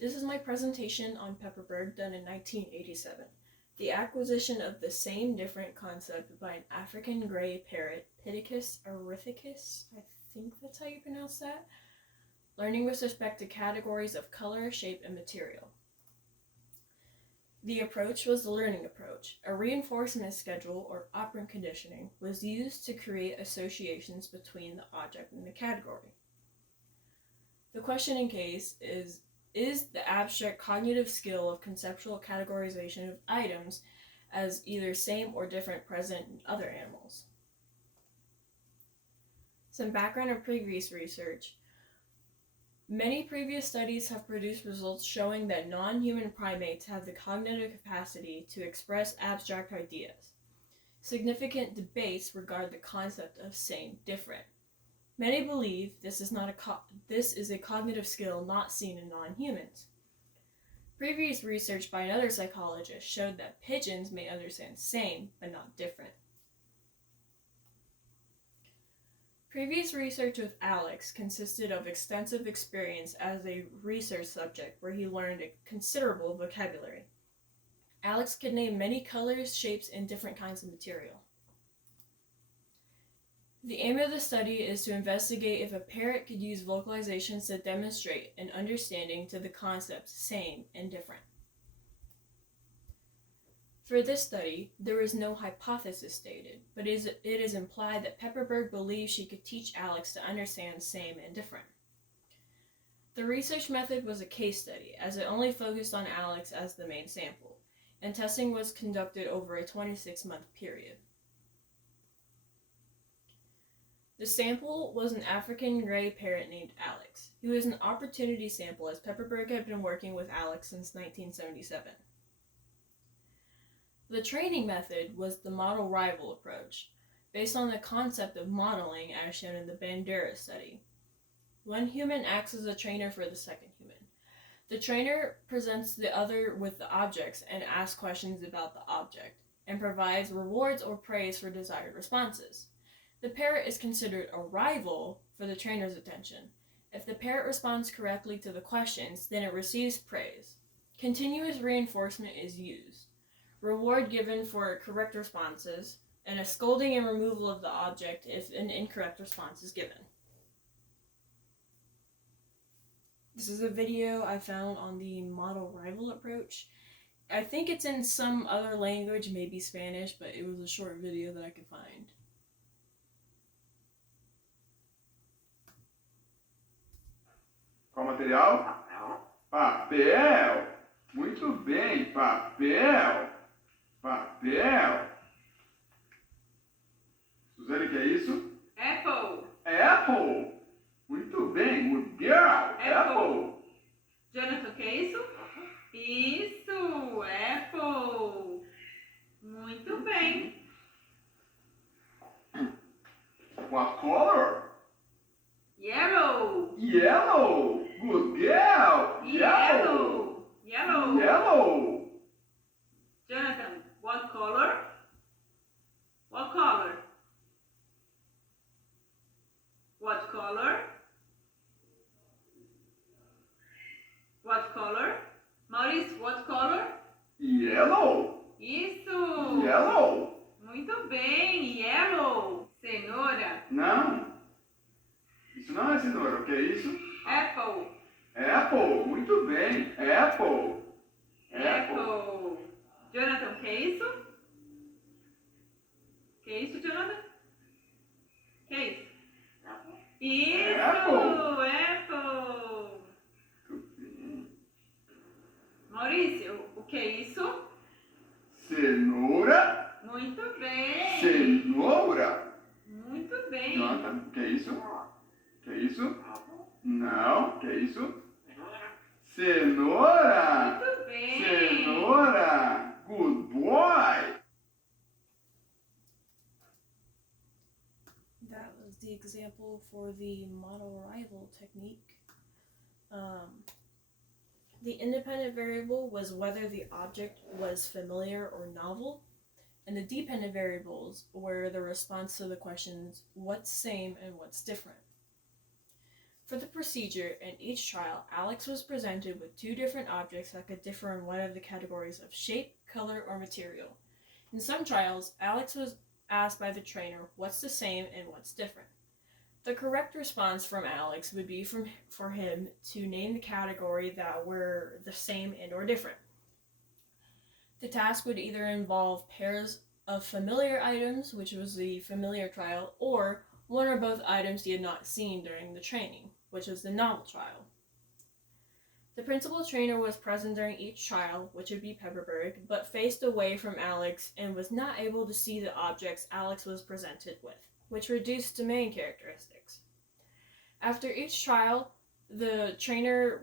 This is my presentation on pepperberg done in 1987. The acquisition of the same different concept by an African gray parrot, Pittacus erythicus, I think that's how you pronounce that, learning with respect to categories of color, shape, and material. The approach was the learning approach. A reinforcement schedule, or operant conditioning, was used to create associations between the object and the category. The questioning case is the abstract cognitive skill of conceptual categorization of items as either same or different present in other animals? Some background of previous research. Many previous studies have produced results showing that non-human primates have the cognitive capacity to express abstract ideas. Significant debates regard the concept of same, different. Many believe this is a cognitive skill not seen in non-humans. Previous research by another psychologist showed that pigeons may understand same, but not different. Previous research with Alex consisted of extensive experience as a research subject where he learned a considerable vocabulary. Alex could name many colors, shapes, and different kinds of material. The aim of the study is to investigate if a parrot could use vocalizations to demonstrate an understanding to the concepts same and different. For this study, there is no hypothesis stated, but it is implied that pepperberg believes she could teach Alex to understand same and different. The research method was a case study, as it only focused on Alex as the main sample, and testing was conducted over a 26-month period. The sample was an African gray parrot named Alex. He was an opportunity sample as pepperberg had been working with Alex since 1977. The training method was the model-rival approach, based on the concept of modeling as shown in the Bandera study. One human acts as a trainer for the second human. The trainer presents the other with the objects and asks questions about the object, and provides rewards or praise for desired responses. The parrot is considered a rival for the trainer's attention. If the parrot responds correctly to the questions, then it receives praise. Continuous reinforcement is used. Reward given for correct responses, and a scolding and removal of the object if an incorrect response is given. This is a video I found on the model-rival approach. I think it's in some other language, maybe Spanish, but it was a short video that I could find. Qual material? Papel. Muito bem, papel. Papel. Suzane, que é isso? Apple. Apple. Muito bem, good girl. Apple. Jonathan, que é isso? Isso, Apple. Muito bem. What color? Yellow. Yellow. Good girl. Yellow. Yellow. Yellow. Jonathan, what color? What color? What color? What color? Maurice, what color? Yellow. Isso. Yellow. Muito bem, yellow. Cenoura. Não. Isso não é cenoura. O que é isso? Apple. Apple. Muito bem. Apple. Apple. Jonathan, que é isso? Que é isso, Jonathan? Que é isso? Isso! Apple. Apple. Maurício, o que é isso? Cenoura. Muito bem. Cenoura. Muito bem. Jonathan, o que é isso? Que é isso? Não, que é isso? Cenoura! Muito bem. Cenoura! Good boy! That was the example for the model-rival technique. The independent variable was whether the object was familiar or novel, and the dependent variables were the response to the questions what's same and what's different. For the procedure in each trial, Alex was presented with 2 different objects that could differ in one of the categories of shape, color, or material. In some trials, Alex was asked by the trainer what's the same and what's different. The correct response from Alex would be for him to name the category that were the same and or different. The task would either involve pairs of familiar items, which was the familiar trial, or one or both items he had not seen during the training, which was the novel trial. The principal trainer was present during each trial, which would be Pepperberg, but faced away from Alex and was not able to see the objects Alex was presented with, which reduced domain characteristics. After each trial, the trainer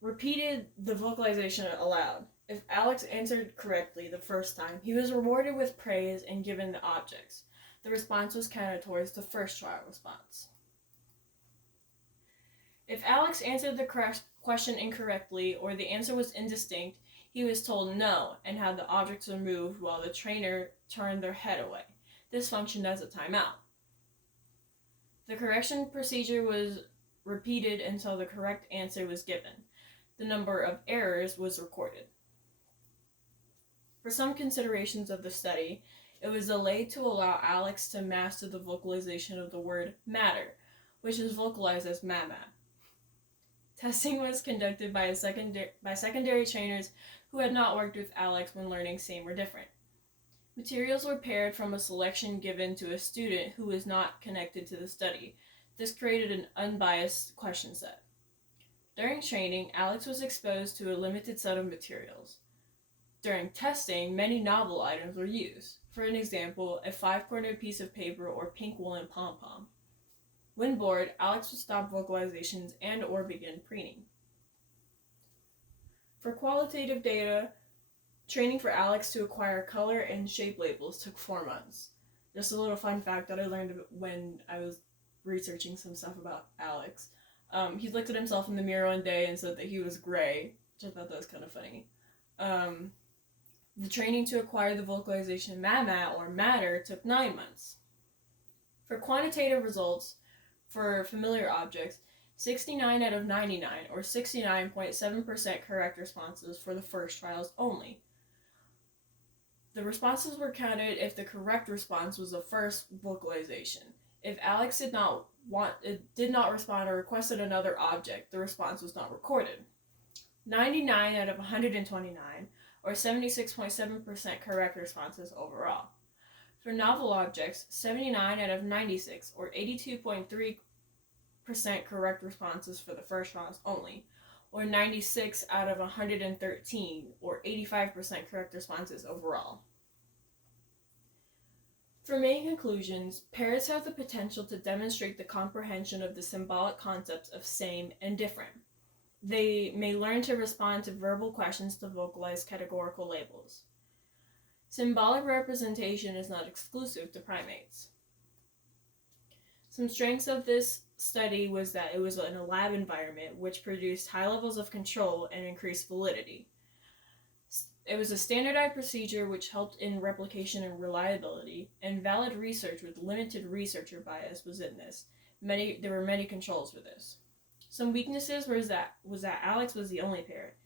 repeated the vocalization aloud. If Alex answered correctly the first time, he was rewarded with praise and given the objects. The response was counted towards the first trial response. If Alex answered the question incorrectly or the answer was indistinct, he was told no and had the objects removed while the trainer turned their head away. This functioned as a timeout. The correction procedure was repeated until the correct answer was given. The number of errors was recorded. For some considerations of the study, it was delayed to allow Alex to master the vocalization of the word matter, which is vocalized as mama. Testing was conducted by secondary trainers who had not worked with Alex when learning same or different. Materials were paired from a selection given to a student who was not connected to the study. This created an unbiased question set. During training, Alex was exposed to a limited set of materials. During testing, many novel items were used. For an example, a 5-cornered piece of paper or pink woolen pom-pom. When bored, Alex would stop vocalizations and or begin preening. For qualitative data, training for Alex to acquire color and shape labels took 4 months. Just a little fun fact that I learned when I was researching some stuff about Alex. He looked at himself in the mirror one day and said that he was gray, which I thought that was kind of funny. The training to acquire the vocalization mama or matter took 9 months. For quantitative results, for familiar objects, 69 out of 99, or 69.7% correct responses for the first trials only. The responses were counted if the correct response was the first vocalization. If Alex did not respond or requested another object, the response was not recorded. 99 out of 129, or 76.7% correct responses overall. For novel objects, 79 out of 96, or 82.3% correct responses for the first trials only, or 96 out of 113, or 85% correct responses overall. For main conclusions, pairs have the potential to demonstrate the comprehension of the symbolic concepts of same and different. They may learn to respond to verbal questions to vocalize categorical labels. Symbolic representation is not exclusive to primates. Some strengths of this study was that it was in a lab environment, which produced high levels of control and increased validity. It was a standardized procedure which helped in replication and reliability, and valid research with limited researcher bias was in this. There were many controls for this. Some weaknesses was that Alex was the only parrot,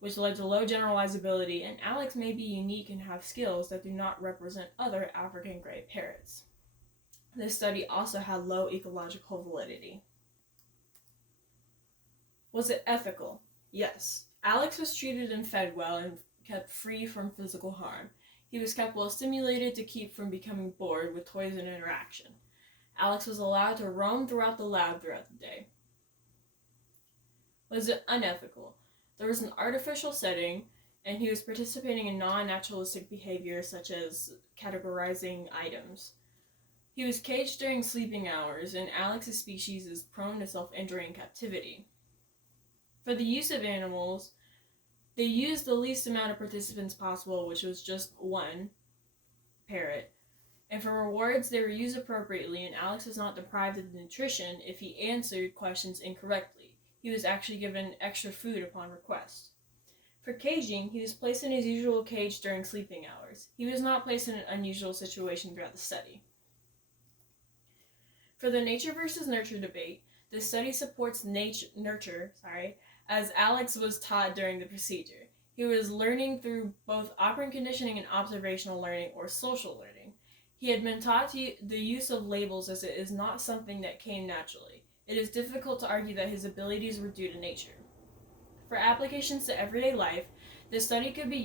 which led to low generalizability, and Alex may be unique and have skills that do not represent other African gray parrots. This study also had low ecological validity. Was it ethical? Yes. Alex was treated and fed well and kept free from physical harm. He was kept well stimulated to keep from becoming bored with toys and interaction. Alex was allowed to roam throughout the lab throughout the day. Was it unethical? There was an artificial setting, and he was participating in non-naturalistic behavior such as categorizing items. He was caged during sleeping hours, and Alex's species is prone to self-injury in captivity. For the use of animals, they used the least amount of participants possible, which was just 1 parrot. And for rewards, they were used appropriately, and Alex was not deprived of nutrition if he answered questions incorrectly. He was actually given extra food upon request. For caging, he was placed in his usual cage during sleeping hours. He was not placed in an unusual situation throughout the study. For the nature versus nurture debate, The study supports nurture, as Alex was taught during the procedure. He was learning through both operant conditioning and observational learning or social learning. He had been taught the use of labels as it is not something that came naturally. It is difficult to argue that his abilities were due to nature. For applications to everyday life, this study could be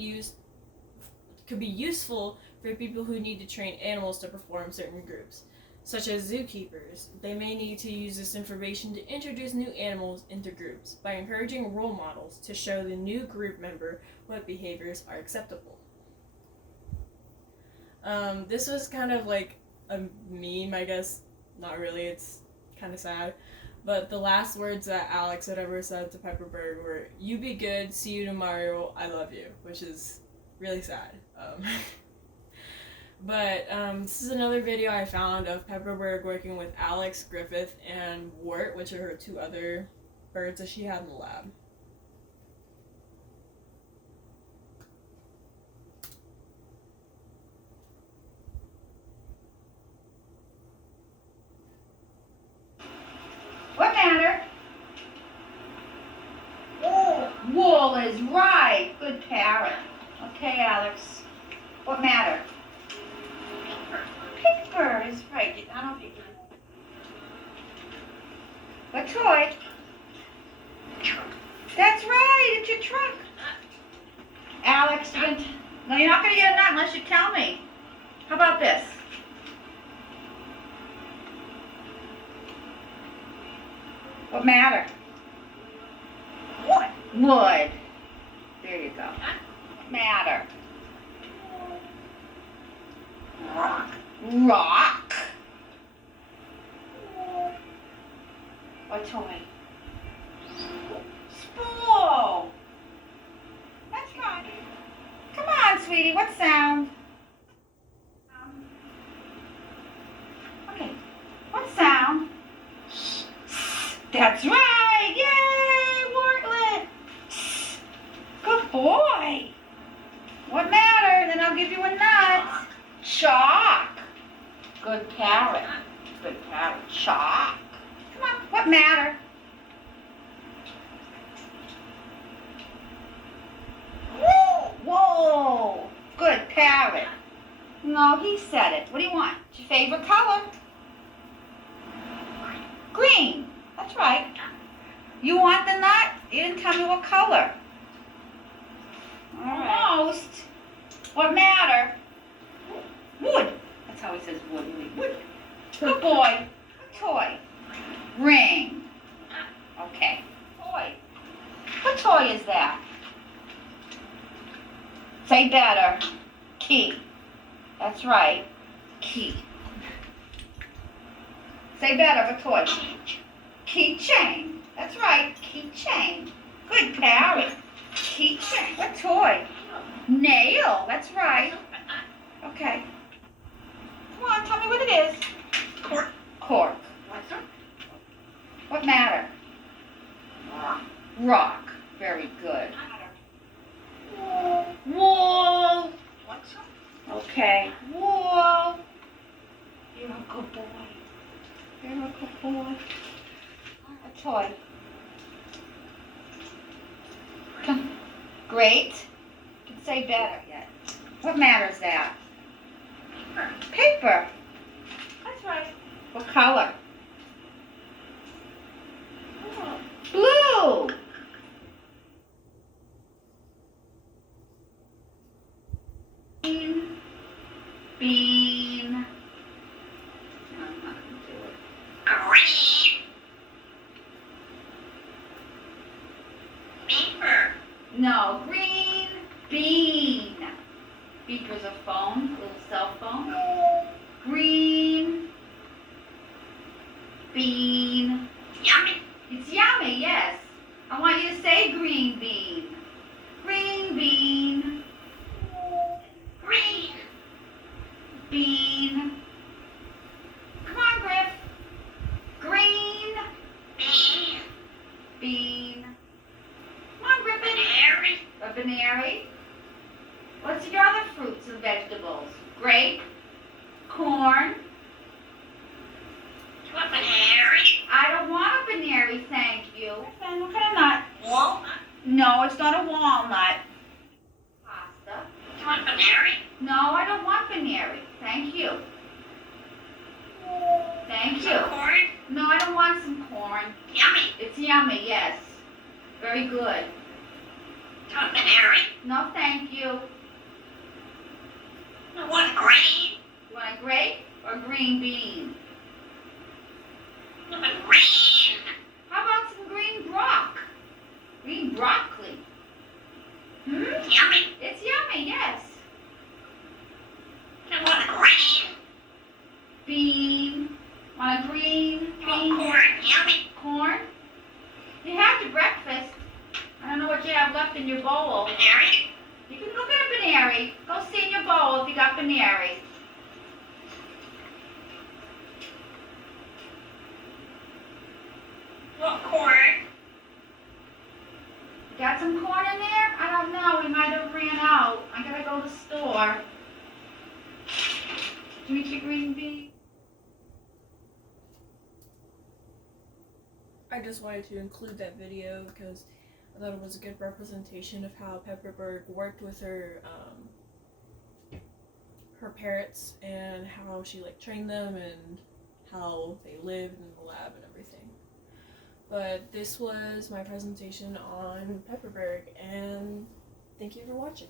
useful for people who need to train animals to perform certain groups, such as zookeepers. They may need to use this information to introduce new animals into groups by encouraging role models to show the new group member what behaviors are acceptable. This was kind of like a meme, I guess. Not really, it's kind of sad. But the last words that Alex had ever said to Pepperberg were, "You be good, see you tomorrow, I love you," which is really sad. But this is another video I found of Pepperberg working with Alex, Griffith, and Wart, which are her two other birds that she had in the lab. What matter? Wool is right. Good parrot. Okay, Alex. What matter? Paper is right. I don't think. What toy? That's right. It's your truck. Alex, no, you're not going to get a nut unless you tell me. How about this? What matter? Wood. There you go. What matter? Rock. What toy? Spool. That's right. Come on, sweetie. What sound? Okay. What sound? That's right. Yay, Wartlet. Good boy. What matter? Then I'll give you a nut. Chalk. Good parrot. Good parrot. Chalk. Come on. What matter? Whoa. Good parrot. No, he said it. What do you want? It's your favorite color? Green. That's right. You want the nut? You didn't tell me what color. Almost. What matter? Wood. That's how he says wood. Wood. Good boy. Toy. Ring. Okay. Toy. What toy is that? Say better. Key. That's right. Key. Say better. What toy? Keychain. That's right. Keychain. Good parrot. Keychain. What toy? Nail. That's right. Okay. Come on, tell me what it is. Cork. Cork. What matter? Rock. Very good. Wool. Okay. Wool. You're a good boy. You're a good boy. A toy. Come. Great. You can say better yet. What matter is that? Paper. That's right. What color? Blue. Bean. No, I'm not going to do it. Green. Beeper. No, green bean. Beeper's a phone, a little cell phone. Green bean. Yummy. It's yummy, yes. I want you to say green bean. Green bean. Green bean. Come on, Griff. Green bean. Bean. Come on, Griffin. A banary. What's your other fruits and vegetables? Grape, corn, Want banary? I don't want a banary, thank you. What kind of nut? Walnut? No, it's not a walnut. Pasta. Do you want banary? No, I don't want banary. Thank you. Thank you. Some corn? No, I don't want some corn. Yummy. It's yummy, yes. Very good. Do you want banary? No, thank you. I want grape. You want a grape or green bean? I want green. How about some green brock? Green broccoli. Yummy. It's yummy, yes. I want a green. Bean. Want a green bean? Corn. Yummy. Corn? You had your breakfast. I don't know what you have left in your bowl. Banary? You can go get a banary. Go see in your bowl if you got banary. What corn? You got some corn in there? I don't know. We might have ran out. I gotta go to the store. Did you eat your green bean? I just wanted to include that video because I thought it was a good representation of how Pepperberg worked with her parrots and how she trained them and how they lived in the lab and everything. But this was my presentation on Pepperberg, and thank you for watching.